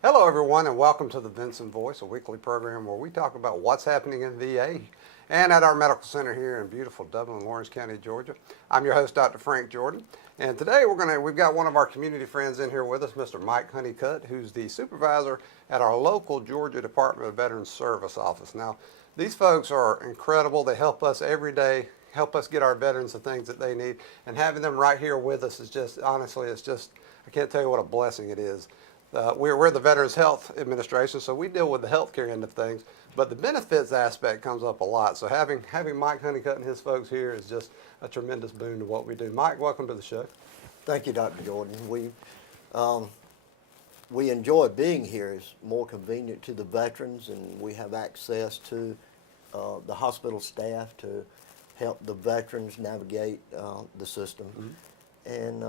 Hello, everyone, and welcome to the Vinson Voice, a weekly program where we talk about what's happening in VA and at our medical center here in beautiful Dublin, Lawrence County, Georgia. I'm your host, Dr. Frank Jordan, and today we've got one of our community friends in here with us, Mr. Mike Hunnicutt, who's the supervisor at our local Georgia Department of Veterans Service office. Now, these folks are incredible. They help us every day, help us get our veterans the things that they need, and having them right here with us is just, honestly, I can't tell you what a blessing it is. We're the Veterans Health Administration, so we deal with the healthcare end of things, but the benefits aspect comes up a lot. So having Mike Hunnicutt and his folks here is just a tremendous boon to what we do. Mike, welcome to the show. Thank you, Dr. Jordan. We enjoy being here. It's more convenient to the veterans, and we have access to the hospital staff to help the veterans navigate the system. Mm-hmm. And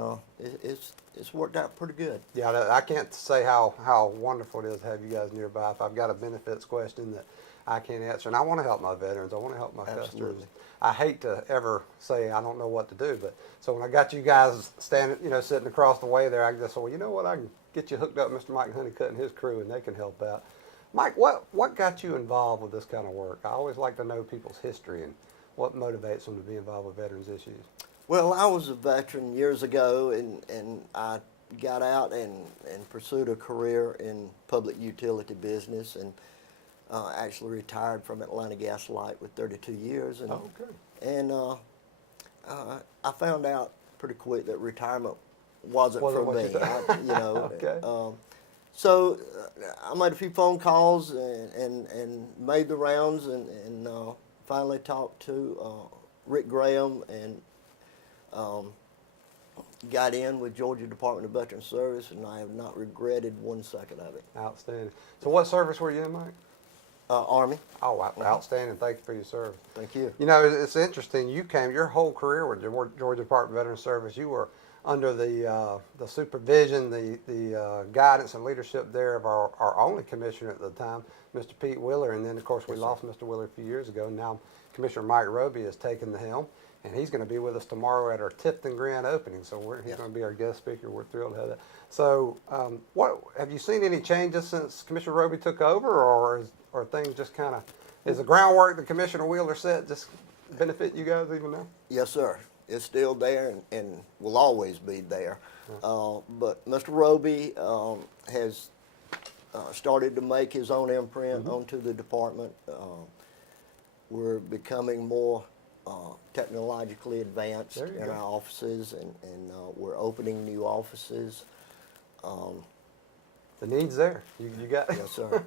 it's worked out pretty good. Yeah, I can't say how wonderful it is to have you guys nearby. If I've got a benefits question that I can't answer, and I want to help my veterans, I want to help my customers. I hate to ever say I don't know what to do, but so when I got you guys standing, sitting across the way there, I just said, well, you know what, I can get you hooked up with Mr. Mike Hunnicutt and his crew, and they can help out. Mike, what got you involved with this kind of work? I always like to know people's history and what motivates them to be involved with veterans issues. Well, I was a veteran years ago, and I got out and pursued a career in public utility business, and actually retired from Atlanta Gas Light with 32 years. And, I found out pretty quick that retirement wasn't for me. So I made a few phone calls and made the rounds, and finally talked to Rick Graham and got in with Georgia Department of Veterans Service, and I have not regretted 1 second of it. Outstanding. So what service were you in, Mike? Army. Oh, wow. Outstanding. Thank you for your service. Thank you. You know, it's interesting. You came your whole career with Georgia Department of Veterans Service. You were under the supervision, the guidance and leadership there of our only commissioner at the time, Mr. Pete Wheeler, and then, of course, we lost Mr. Wheeler a few years ago. And now Commissioner Mike Roby has taken the helm. And he's going to be with us tomorrow at our Tifton grand opening. So he's going to be our guest speaker. We're thrilled to have that. So what have you seen any changes since Commissioner Roby took over, or things just kind of, is the groundwork that Commissioner Wheeler set just benefit you guys even now? Yes, sir. It's still there and will always be there. But Mr. Roby has started to make his own imprint onto the department. We're becoming more technologically advanced in our offices, and we're opening new offices. The need's there. You got it. Yes, sir.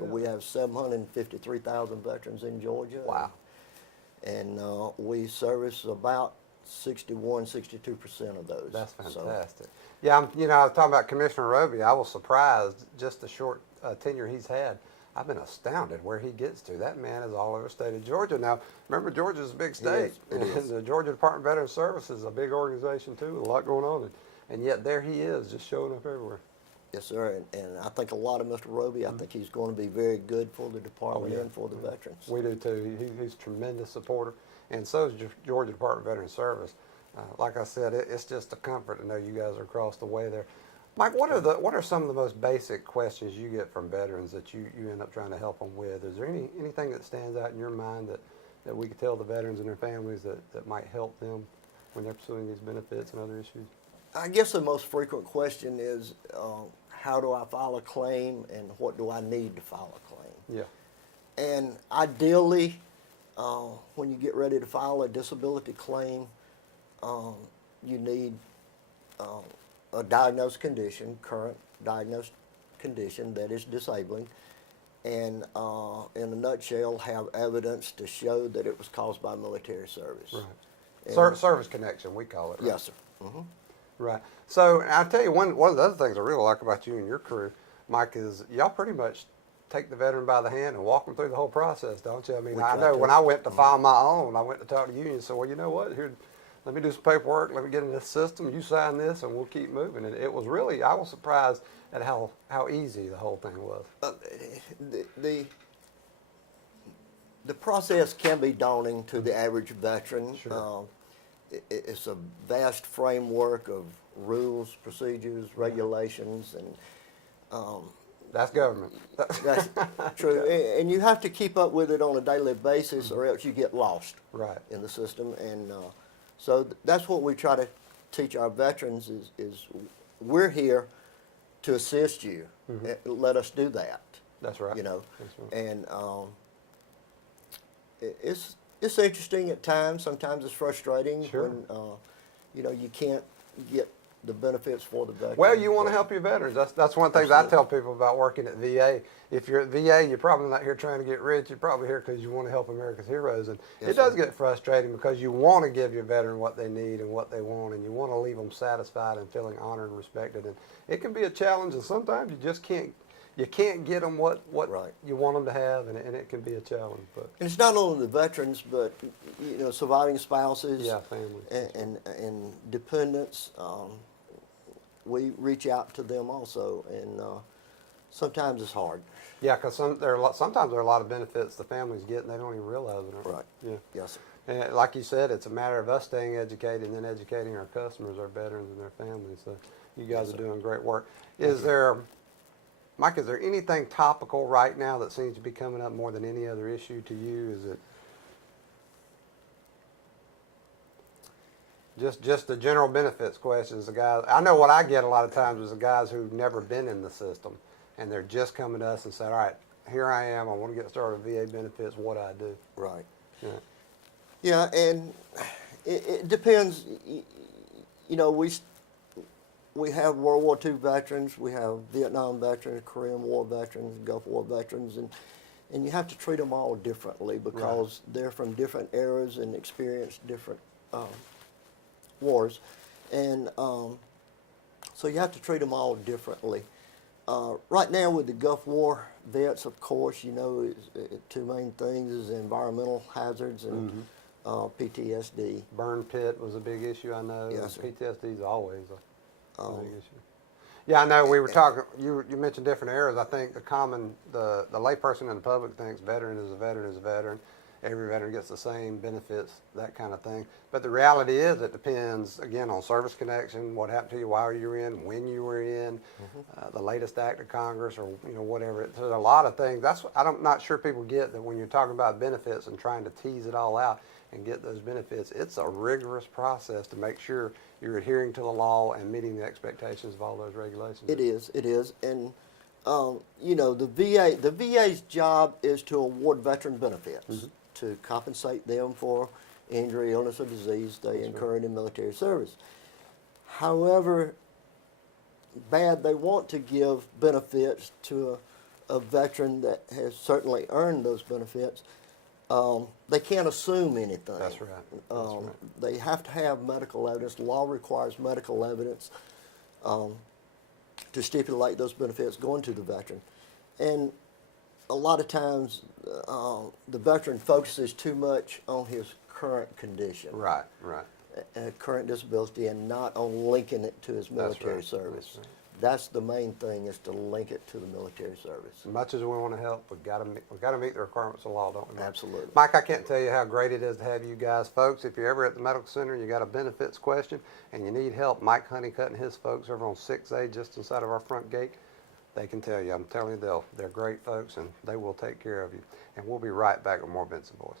We have 753,000 veterans in Georgia. Wow. And we service about 62% of those. That's fantastic. Yeah, I was talking about Commissioner Roby. I was surprised just the short tenure he's had. I've been astounded where he gets to. That man is all over the state of Georgia. Now, remember, Georgia's a big state. And the Georgia Department of Veterans Services is a big organization, too, with a lot going on. And yet there he is, just showing up everywhere. Yes, sir. And I think a lot of Mr. Roby, I think he's going to be very good for the department and for the veterans. We do, too. He's a tremendous supporter. And so is Georgia Department of Veterans Service. Like I said, it's just a comfort to know you guys are across the way there. Mike, what are some of the most basic questions you get from veterans that you end up trying to help them with? Is there anything that stands out in your mind that we could tell the veterans and their families that might help them when they're pursuing these benefits and other issues? I guess the most frequent question is, how do I file a claim, and what do I need to file a claim? Yeah. And ideally, when you get ready to file a disability claim, you need a diagnosed condition, current diagnosed condition that is disabling, and in a nutshell, have evidence to show that it was caused by military service. Right. Service connection, we call it. Right? Yes, sir. Mm-hmm. Right. So I'll tell you, one of the other things I really like about you and your crew, Mike, is y'all pretty much take the veteran by the hand and walk them through the whole process, don't you? I mean, I know when I went to file my own, I went to talk to you and said, well, you know what, here, let me do some paperwork, let me get in this system, you sign this, and we'll keep moving. And it was really, I was surprised at how easy the whole thing was. The process can be daunting to the average veteran. Sure. It's a vast framework of rules, procedures, regulations, and That's government. That's true. And you have to keep up with it on a daily basis, or else you get lost Right. in the system. And so that's what we try to teach our veterans is we're here to assist you. Let us do that. That's right. You know, That's right. and it's interesting at times. Sometimes it's frustrating Sure. when you know, you can't get the benefits for the veteran. Well, you want to help your veterans. That's one of the things I tell people about working at VA. If you're at VA, you're probably not here trying to get rich. You're probably here because you want to help America's heroes. And Yes, it does sir. get frustrating because you want to give your veteran what they need and what they want, and you want to leave them satisfied and feeling honored and respected. And it can be a challenge, and sometimes you just can't. You can't get them what Right. you want them to have, and it can be a challenge. But And it's not only the veterans, but you know, surviving spouses, yeah, families. and dependents. We reach out to them also, and sometimes it's hard. Yeah, because sometimes there are a lot of benefits the families get, and they don't even realize it. Right. Yeah. Yes, sir. And like you said, it's a matter of us staying educated and then educating our customers, our veterans, and their families. So you guys Yes, are sir. doing great work. Mike, is there anything topical right now that seems to be coming up more than any other issue to you? Is it just the general benefits questions? The guys, I know what I get a lot of times is the guys who've never been in the system, and they're just coming to us and saying, "All right, here I am. I want to get started with VA benefits. What do I do?" Right. Yeah. Yeah, and it depends. You know, we have World War II veterans, we have Vietnam veterans, Korean War veterans, Gulf War veterans, and you have to treat them all differently because they're from different eras and experience different wars, and so you have to treat them all differently. Right now with the Gulf War vets, of course, you know, two main things is environmental hazards and PTSD. Burn pit was a big issue, I know. Yes, sir. PTSD is always a big issue. Yeah, I know. We were talking. You mentioned different eras. I think the layperson in the public thinks veteran is a veteran is a veteran. Every veteran gets the same benefits, that kind of thing. But the reality is, it depends again on service connection, what happened to you while you were in, when you were in, the latest act of Congress, or whatever. There's a lot of things. I'm not sure people get that when you're talking about benefits and trying to tease it all out and get those benefits. It's a rigorous process to make sure you're adhering to the law and meeting the expectations of all those regulations. It is, and you know, the VA's job is to award veteran benefits, to compensate them for injury, illness, or disease they incurred in military service. However bad they want to give benefits to a veteran that has certainly earned those benefits, they can't assume anything. That's right. That's right. They have to have medical evidence. The law requires medical evidence to stipulate those benefits going to the veteran. And a lot of times, the veteran focuses too much on his current condition, Right. current disability, and not on linking it to his military right. service. That's right. That's the main thing, is to link it to the military service. As much as we want to help, we've got to meet the requirements of law, don't we, Mike? Absolutely. Mike, I can't tell you how great it is to have you guys, folks. If you're ever at the medical center and you got a benefits question and you need help, Mike Hunnicutt and his folks over on 6A, just inside of our front gate, they can tell you. I'm telling you, they're great folks, and they will take care of you. And we'll be right back with more Vinson Voice.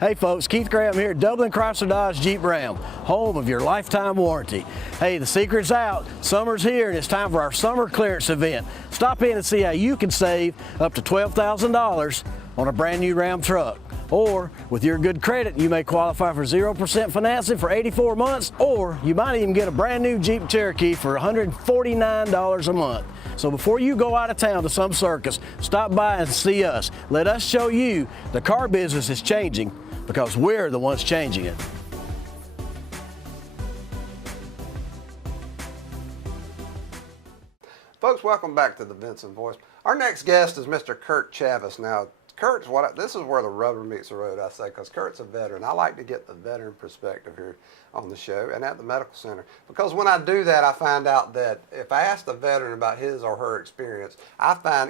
Hey folks, Keith Graham here at Dublin Chrysler Dodge Jeep Ram, home of your lifetime warranty. Hey, the secret's out. Summer's here and it's time for our summer clearance event. Stop in and see how you can save up to $12,000 on a brand new Ram truck. Or with your good credit, you may qualify for 0% financing for 84 months, or you might even get a brand new Jeep Cherokee for $149 a month. So before you go out of town to some circus, stop by and see us. Let us show you the car business is changing, because we're the ones changing it. Folks, welcome back to the Vinson Voice. Our next guest is Mr. Kirk Chavis. Now, this is where the rubber meets the road, I say, because Kurt's a veteran. I like to get the veteran perspective here on the show and at the medical center, because when I do that, I find out that if I ask the veteran about his or her experience,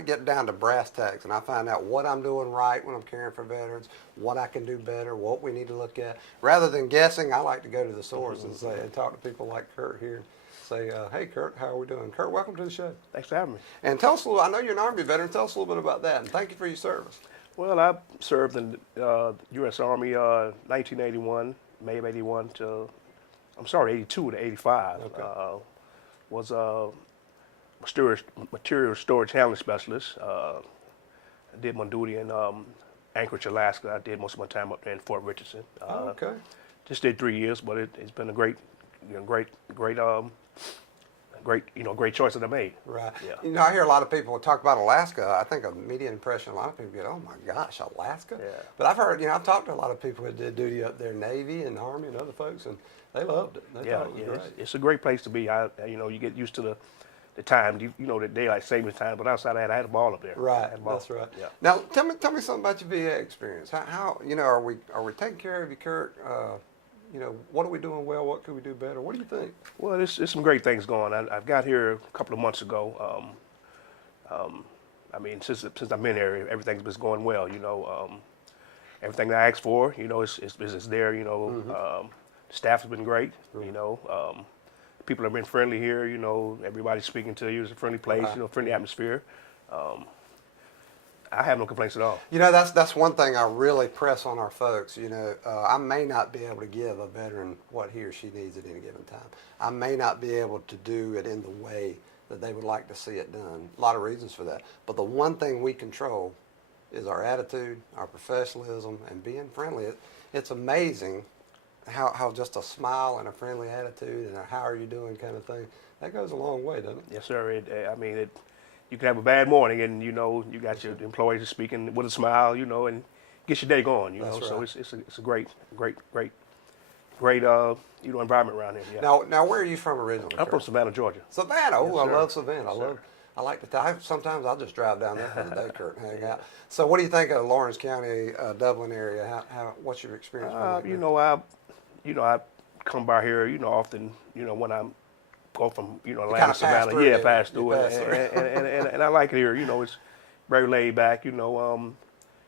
get down to brass tacks, and I find out what I'm doing right when I'm caring for veterans, what I can do better, what we need to look at. Rather than guessing, I like to go to the source and talk to people like Kurt here. say, hey, Kirk, how are we doing? Kirk, welcome to the show. Thanks for having me. And tell us a little, I know you're an Army veteran, tell us a little bit about that, and thank you for your service. Well, I served in U.S. Army 1981, May of 81 to, 82 to 85. Okay. Was a material storage handling specialist. I did my duty in Anchorage, Alaska. I did most of my time up there in Fort Richardson. Okay. Just did 3 years, but it's been a great choice that I made. Right. Yeah. You know, I hear a lot of people talk about Alaska. I think a media impression, a lot of people get, oh my gosh, Alaska? Yeah. But I've heard, I've talked to a lot of people who did duty up there, Navy and Army and other folks, and they loved it. They thought it was great. It's a great place to be. You get used to the time, the daylight savings time, but outside of that, I had a ball up there. Right, I had a ball. that's right. Yeah. Now, tell me something about your VA experience. How are we taking care of you, Kirk? What are we doing well? What could we do better? What do you think? Well, there's some great things going. I've got here a couple of months ago. Since I've been here, everything's been going well. Everything that I asked for, it's there. Staff has been great. People have been friendly here. Everybody's speaking to you. It's a friendly place. Right. Friendly atmosphere. I have no complaints at all. That's one thing I really press on our folks. I may not be able to give a veteran what he or she needs at any given time. I may not be able to do it in the way that they would like to see it done. A lot of reasons for that. But the one thing we control is our attitude, our professionalism, and being friendly. It's amazing how just a smile and a friendly attitude and a how are you doing kind of thing, that goes a long way, doesn't it? Yes, sir. You can have a bad morning, and you got your employees speaking with a smile, and gets your day going. That's So right. it's a great environment around here. Yeah. Now where are you from originally? I'm Kirk? from Savannah, Georgia. Savannah. Oh, Yes, I sir. love Savannah. Yes, sir. I like to. Sometimes I'll just drive down there for the day, Kurt, and hang out. So, what do you think of Lawrence County, Dublin area? What's your experience been like there? I come by here, often, when I'm go from, Atlanta kinda to Savannah. pass through, Yeah, yeah. pass through You it, pass through. and I like it here. It's very laid back.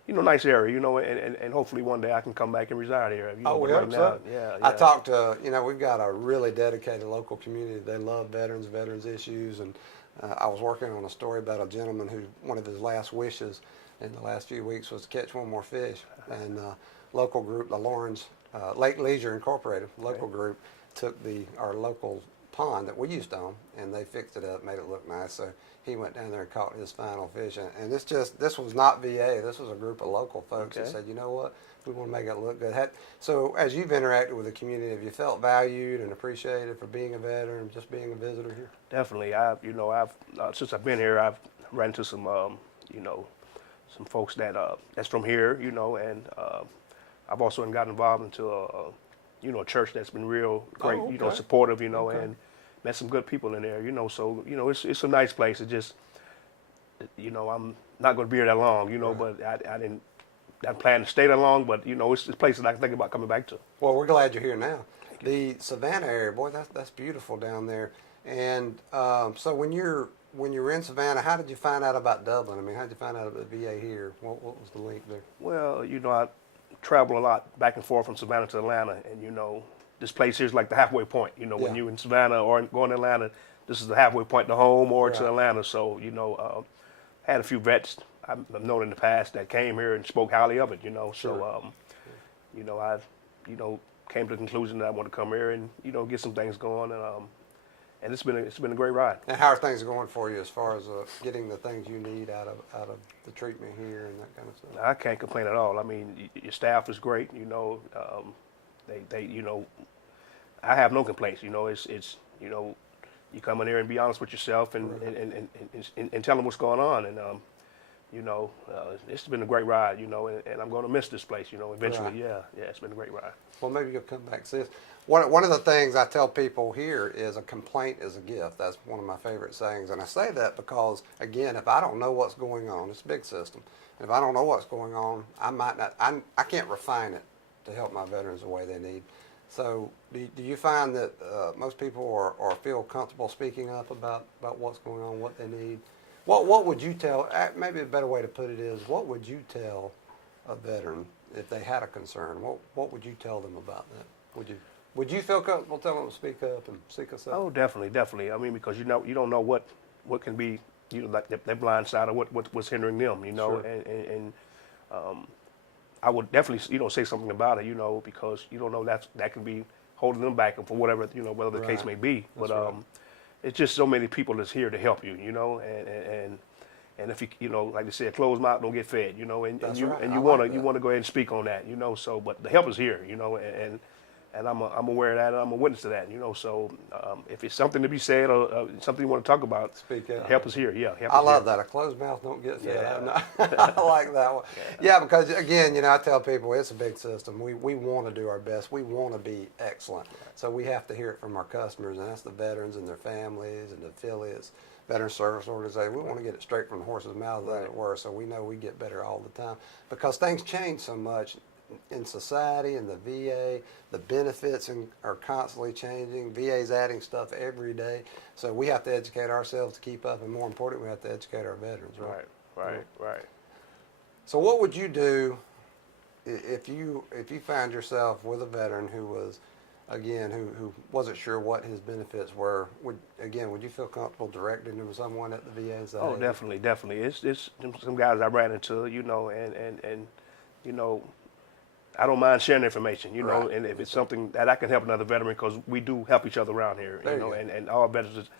Nice area. And hopefully one day I can come back and reside here. Oh, we but hope so. Yeah. I talked to, we've got a really dedicated local community. They love veterans issues, and I was working on a story about a gentleman who one of his last wishes in the last few weeks was to catch one more fish. And local group, the Lawrence Lake Leisure Incorporated local group, took our local pond that we used to own, and they fixed it up, made it look nice. So he went down there and caught his final fish. And this was not VA. This was a group of local folks that said, you know what, we want to make it look good. So as you've interacted with the community, have you felt valued and appreciated for being a veteran, just being a visitor here? Definitely. I've since I've been here, I've ran into some some folks that's from here, and I've also got involved into a church that's been real great, okay. supportive, Okay. and met some good people in there, so it's a nice place. It just, I'm not going to be here that long, but I didn't plan to stay that long, but it's a place that I can think about coming back to. Well, we're glad you're here now. The Savannah area, boy, that's beautiful down there. And so when you were in Savannah, how did you find out about Dublin? I mean, how did you find out about the VA here? What was the link there? Well, I travel a lot back and forth from Savannah to Atlanta, and this place here is like the halfway point. When you're in Savannah or going to Atlanta, this is the halfway point to home or to Right. Atlanta. So had a few vets I've known in the past that came here and spoke highly of it. Sure. So I came to the conclusion that I want to come here and get some things going, and it's been a great ride. And how are things going for you as far as getting the things you need out of the treatment here and that kind of stuff? I can't complain at all. I mean, your staff is great. They I have no complaints. It's you come in here and be honest with yourself and tell them what's going on. And it's been a great ride. And I'm going to miss this place. Eventually. Right. Yeah, it's been a great ride. Well, maybe you'll come back, sis. One of the things I tell people here is a complaint is a gift. That's one of my favorite sayings. And I say that because, again, if I don't know what's going on, it's a big system. And if I don't know what's going on, I can't refine it to help my veterans the way they need. So do you find that most people are feel comfortable speaking up about what's going on, what they need? What would you tell, maybe a better way to put it is, what would you tell a veteran if they had a concern? What would you tell them about that? Would you? Would you feel comfortable telling them to speak up and seek us out? Oh, definitely, definitely. I mean, because you don't know what can be, like their blind side or what's hindering them, Sure. and I would definitely, say something about it, because you don't know that can be holding them back for whatever, whatever the case Right. may be. That's But right. it's just so many people that's here to help you, and if you, like they said, closed mouth don't get fed, and That's you right. and I you like wanna that. go ahead and speak on that, So, but the help is here, and I'm aware of that, and I'm a witness to that, So if it's something to be said or something you want to talk about, Speak out. help is here. Yeah, help I is love here. that. A closed mouth don't get fed. Yeah. I like that one. Yeah, because again, I tell people it's a big system. We want to do our best. We want to be excellent. So we have to hear it from our customers, and that's the veterans and their families and the affiliates, veteran service organizations. We want to get it straight from the horse's mouth, as it were, so we know we get better all the time. Because things change so much in society and the VA, the benefits are constantly changing. VA's adding stuff every day, so we have to educate ourselves to keep up, and more important, we have to educate our veterans. Right. So, what would you do if you found yourself with a veteran who was, again, who wasn't sure what his benefits were? Would you feel comfortable directing him to someone at the VA? And say, Oh, "Hey, definitely. It's some guys I ran into, and I don't mind sharing information, Right. and if it's something that I can help another veteran, because we do help each other around here, There you go. and all veterans is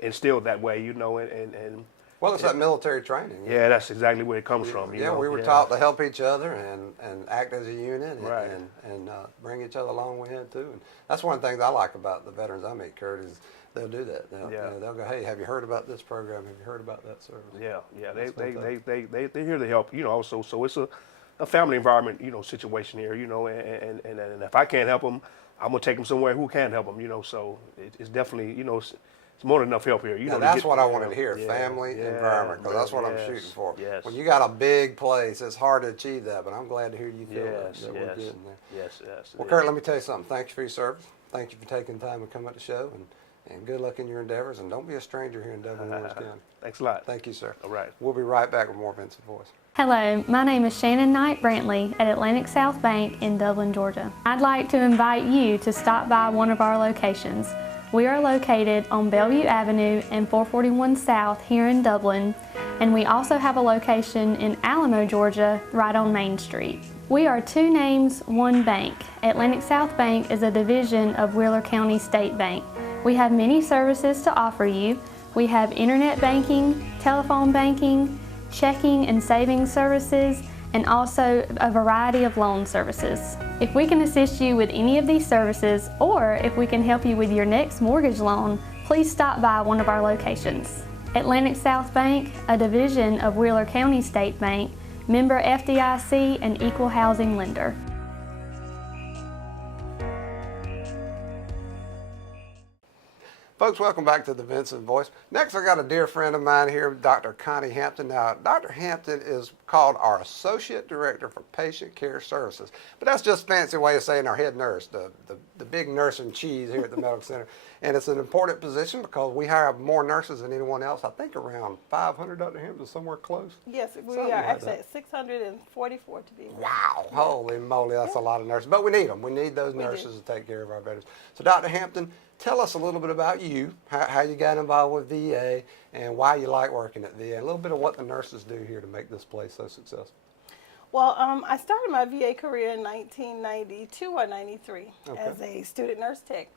instilled that way, and Well, it's that military training. yeah, that's exactly where it comes from. Yeah, we were taught to help each other and act as a unit and, Right. and bring each other along with it too. And that's one of the things I like about the veterans I meet, Kurt, is they'll do that. They'll go, hey, have you heard about this program? Have you heard about that service? Yeah, That's fantastic. they're here to help, also. So it's a family environment, situation here, and if I can't help them, I'm gonna take them somewhere who can help them, So it's definitely, it's more than enough help here. Now, to that's get- what I wanted to hear, Yeah, family yeah, environment, because that's what I'm yes, shooting for. Yes. When you got a big place, it's hard to achieve that, but I'm glad to hear you feel Yes, that we're yes, getting there. yes. Well, Kurt, let me tell you something. Thank you for your service. Thank you for taking time to come at the show, and good luck in your endeavors, and don't be a stranger here in Dublin, Orange County. Thanks a lot. Thank you, sir. All right. We'll be right back with more Vinson Voice. Hello, my name is Shannon Knight Brantley at Atlantic South Bank in Dublin, Georgia. I'd like to invite you to stop by one of our locations. We are located on Bellevue Avenue and 441 South here in Dublin, and we also have a location in Alamo, Georgia, right on Main Street. We are two names, one bank. Atlantic South Bank is a division of Wheeler County State Bank. We have many services to offer you. We have internet banking, telephone banking, checking and savings services, and also a variety of loan services. If we can assist you with any of these services, or if we can help you with your next mortgage loan, please stop by one of our locations. Atlantic South Bank, a division of Wheeler County State Bank, member FDIC and equal housing lender. Folks, welcome back to the Vinson Voice. Next, I got a dear friend of mine here, Dr. Connie Hampton. Now, Dr. Hampton is called our Associate Director for Patient Care Services, but that's just a fancy way of saying our head nurse, the big nurse and cheese here at the Medical Center. And it's an important position because we hire more nurses than anyone else. I think around 500, Dr. Hampton, somewhere close. Yes, we Something are like actually that. at 644 to be exact. Wow, holy moly, that's a lot of nurses. But we need them. We need those We do. nurses to take care of our veterans. So, Dr. Hampton, tell us a little bit about you, how you got involved with VA, and why you like working at VA, and a little bit of what the nurses do here to make this place so successful. Well, I started my VA career in 1992 or 93 Okay. as a student nurse tech.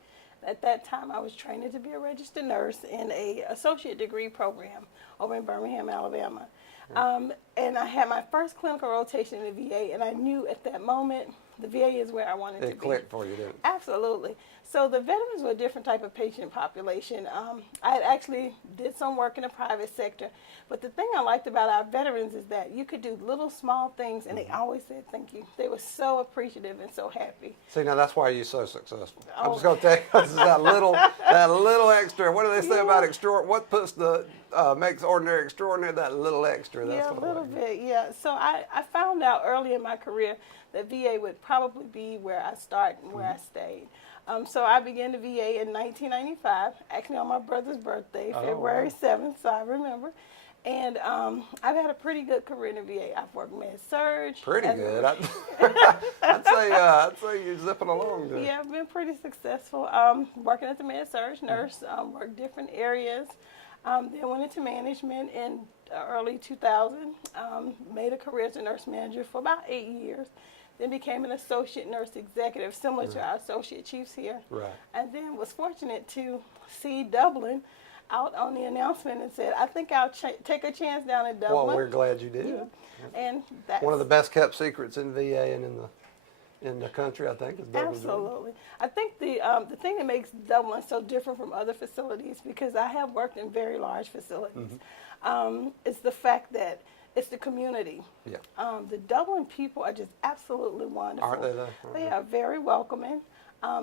At that time, I was trained to be a registered nurse in a associate degree program over in Birmingham, Alabama. And I had my first clinical rotation in the VA, and I knew at that moment the VA is where I wanted to be. It clicked for you, didn't it? Absolutely. So the veterans were a different type of patient population. I had actually did some work in the private sector, but the thing I liked about our veterans is that you could do little small things, and they always said thank you. They were so appreciative and so happy. See, now that's why you're so successful. I'm Oh. just going to tell you, this is that little extra. What do they say about extra? What puts makes ordinary extraordinary? That little extra. That's Yeah, a what I little like. bit, yeah. So I found out early in my career that VA would probably be where I start and where I stayed. So I began the VA in 1995, actually on my brother's birthday, Oh, February wow. 7th, so I remember. And I've had a pretty good career in the VA. I've worked med-surg. Pretty as a- good. I'd say you're zipping along there. Yeah, I've been pretty successful. Working as a med-surg nurse, worked different areas. Then went into management in early 2000. Made a career as a nurse manager for about 8 years. Then became an associate nurse executive, similar to our associate chiefs here. Right. And then was fortunate to see Dublin out on the announcement and said, I think I'll take a chance down in Dublin. Well, we're glad you did. Yeah. And that's One of the best kept secrets in VA and in the country, I think, is Dublin. absolutely. I think the thing that makes Dublin so different from other facilities, because I have worked in very large facilities, is the fact that it's the community. Yeah. The Dublin people are just absolutely wonderful. Aren't they though? They are very welcoming.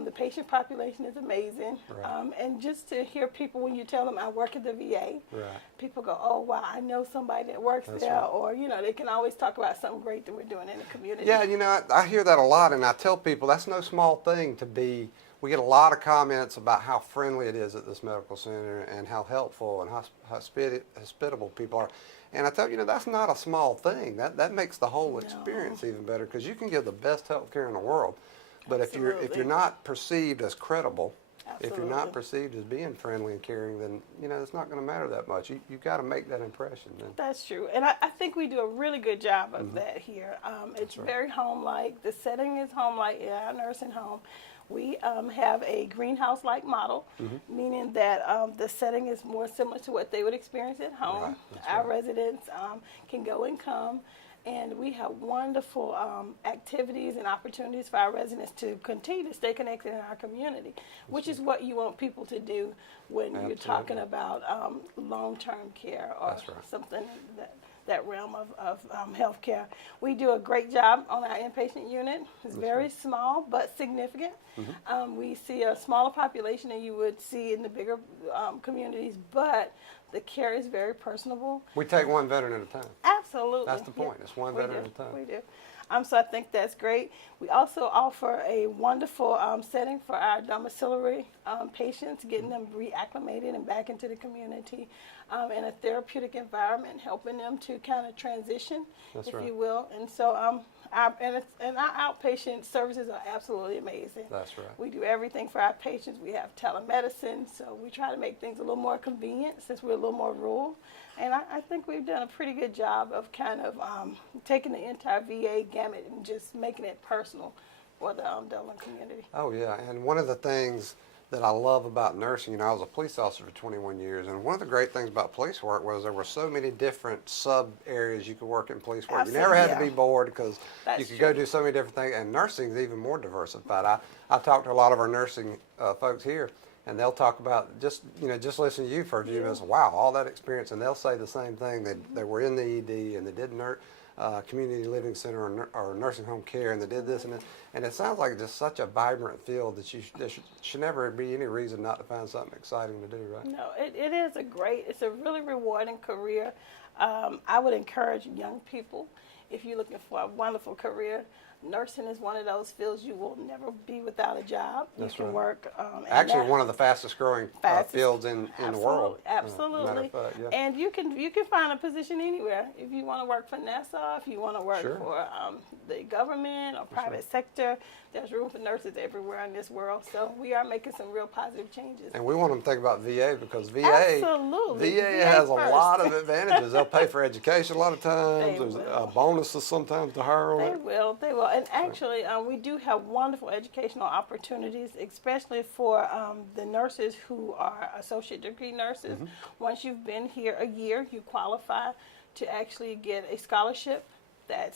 The patient population is amazing. Right. And just to hear people, when you tell them I work at the VA, Right. people go, oh, wow, I know somebody that works That's there. right. Or, they can always talk about something great that we're doing in the community. Yeah, I hear that a lot, and I tell people that's no small thing to be. We get a lot of comments about how friendly it is at this medical center and how helpful and hospitable people are. And I tell you, that's not a small thing. That makes the whole experience even better, because you can give the best health care in the world. But if you're Absolutely. not perceived as credible, if you're not Absolutely. perceived as being friendly and caring, then it's not going to matter that much. You've got to make that impression. Then. That's true. And I think we do a really good job of that here. It's very home-like. The setting is home-like in our nursing home. We have a greenhouse-like model, meaning that the setting is more similar to what they would experience at home. Right, that's Our right. residents can go and come, and we have wonderful activities and opportunities for our residents to continue to stay connected in our community, which is what you want people to do when you're talking about long-term care or That's right. something that realm of health care. We do a great job on our inpatient unit. It's very small but significant. We see a smaller population than you would see in the bigger communities, but the care is very personable. We take one veteran at a time. Absolutely. That's the point. It's one we veteran do. at a time. We do. So I think that's great. We also offer a wonderful setting for our domiciliary patients, getting them reacclimated and back into the community in a therapeutic environment, helping them to kind of transition, That's if right. you will. And so our outpatient services are absolutely amazing. That's right. We do everything for our patients. We have telemedicine, so we try to make things a little more convenient since we're a little more rural. And I think we've done a pretty good job of kind of taking the entire VA gamut and just making it personal for the Dublin community. Oh, yeah. And one of the things that I love about nursing, I was a police officer for 21 years, and one of the great things about police work was there were so many different sub-areas you could work in police work. You never had to be bored, because you could go do so many different things, and nursing is even more diversified. I talk to a lot of our nursing folks here, and they'll talk about just listen to you for a few minutes. Wow, all that experience, and they'll say the same thing. They were in the ED, and they did community living center or nursing home care, and they did this and that. And it sounds like just such a vibrant field that there should never be any reason not to find something exciting to do, right? No, it is it's a really rewarding career. I would encourage young people, if you're looking for a wonderful career, nursing is one of those fields you will never be without a job. That's you can right. work. Actually, one of the fastest growing fields in the world. Absolutely. Matter of fact, yeah. And you can find a position anywhere. If you want to work for NASA, if you want to work Sure. for the government or private sector, there's room for nurses everywhere in this world. So we are making some real positive changes. And we want them to think about VA, because Absolutely. VA has a first. lot of advantages. They'll pay for education a lot of times. They There's will. bonuses sometimes to hire on They it. will. And actually, we do have wonderful educational opportunities, especially for the nurses who are associate degree nurses. Once you've been here a year, you qualify to actually get a scholarship that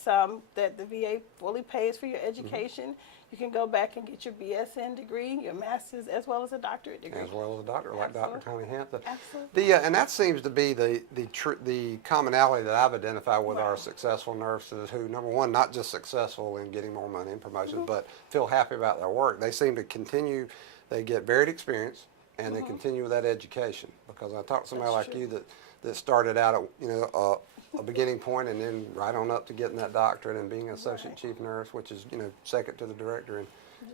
the VA fully pays for your education. You can go back and get your BSN degree, your master's, as well as a doctorate degree. As well as a doctor, like Dr. Connie Hampton. Absolutely. And that seems to be the commonality that I've identified with our successful nurses, who, number one, not just successful in getting more money and promotions, but feel happy about their work. They seem to continue. They get varied experience, and they continue with that education. Because I talked to somebody That's like true. you that started out at a beginning point, and then right on up to getting that doctorate and being an associate chief nurse, which is second to the director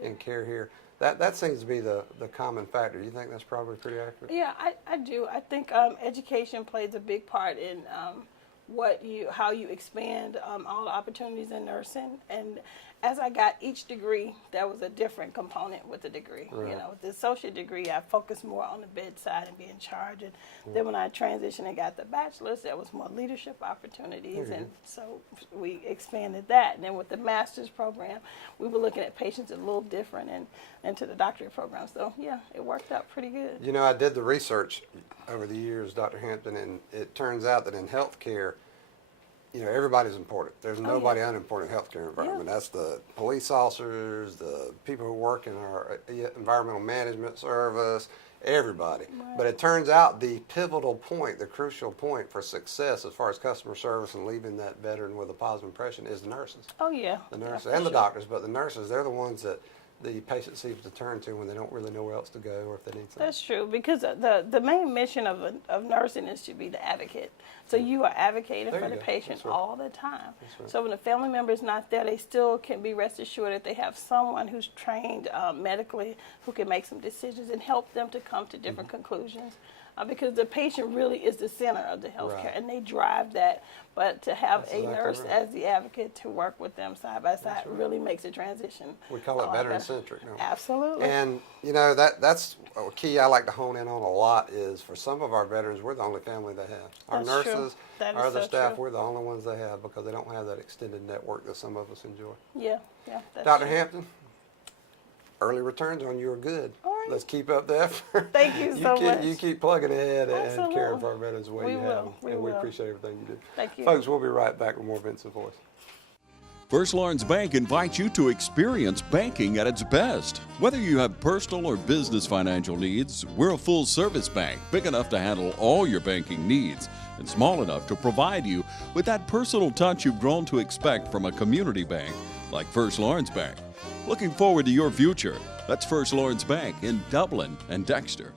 in care here. That seems to be the common factor. You think that's probably pretty accurate? Yeah, I do. I think education plays a big part in how you expand all the opportunities in nursing. And as I got each degree, there was a different component with the degree. Right. You know, with the associate degree, I focused more on the bedside and being in charge. And then when I transitioned and got the bachelor's, there was more leadership opportunities, and so we expanded that. And then with the master's program, we were looking at patients a little different, and into the doctorate program. So yeah, it worked out pretty good. You know, I did the research over the years, Dr. Hampton, and it turns out that in healthcare, you know, everybody's important. There's nobody unimportant in healthcare environment. Yeah. That's the police officers, the people who work in our environmental management service, everybody. Right. But it turns out the pivotal point, the crucial point for success as far as customer service and leaving that veteran with a positive impression is the nurses. Oh yeah. The Yeah, nurses for and the sure. doctors, but the nurses, they're the ones that the patient seems to turn to when they don't really know where else to go or if they need something. That's true, because the main mission of nursing is to be the advocate. So you are advocating There for you the go. patient That's right. all the time. That's right. So when the family member is not there, they still can be rest assured that they have someone who's trained medically who can make some decisions and help them to come to different conclusions. Because the patient really is the center of the healthcare, Right. and they drive that. But to have That's a exactly nurse right. as the advocate to work with them side by side really makes a transition. We call a it lot better. veteran-centric, don't we? Absolutely. And, you know, that's a key I like to hone in on a lot is for some of our veterans, we're the only family they have. Our That's true. nurses, That our is other so staff, true. we're the only ones they have because they don't have that extended network that some of us enjoy. Yeah, that's Dr. true. Hampton, early returns on you are good. All right. Let's keep up the effort. Thank you so much. You keep plugging ahead and Absolutely. caring for our veterans the way We you will. have them. We and we will. appreciate everything you do. Thank you. Folks, we'll be right back with more Vinson Voice. First Lawrence Bank invites you to experience banking at its best. Whether you have personal or business financial needs, we're a full-service bank, big enough to handle all your banking needs and small enough to provide you with that personal touch you've grown to expect from a community bank like First Lawrence Bank. Looking forward to your future. That's First Lawrence Bank in Dublin and Dexter.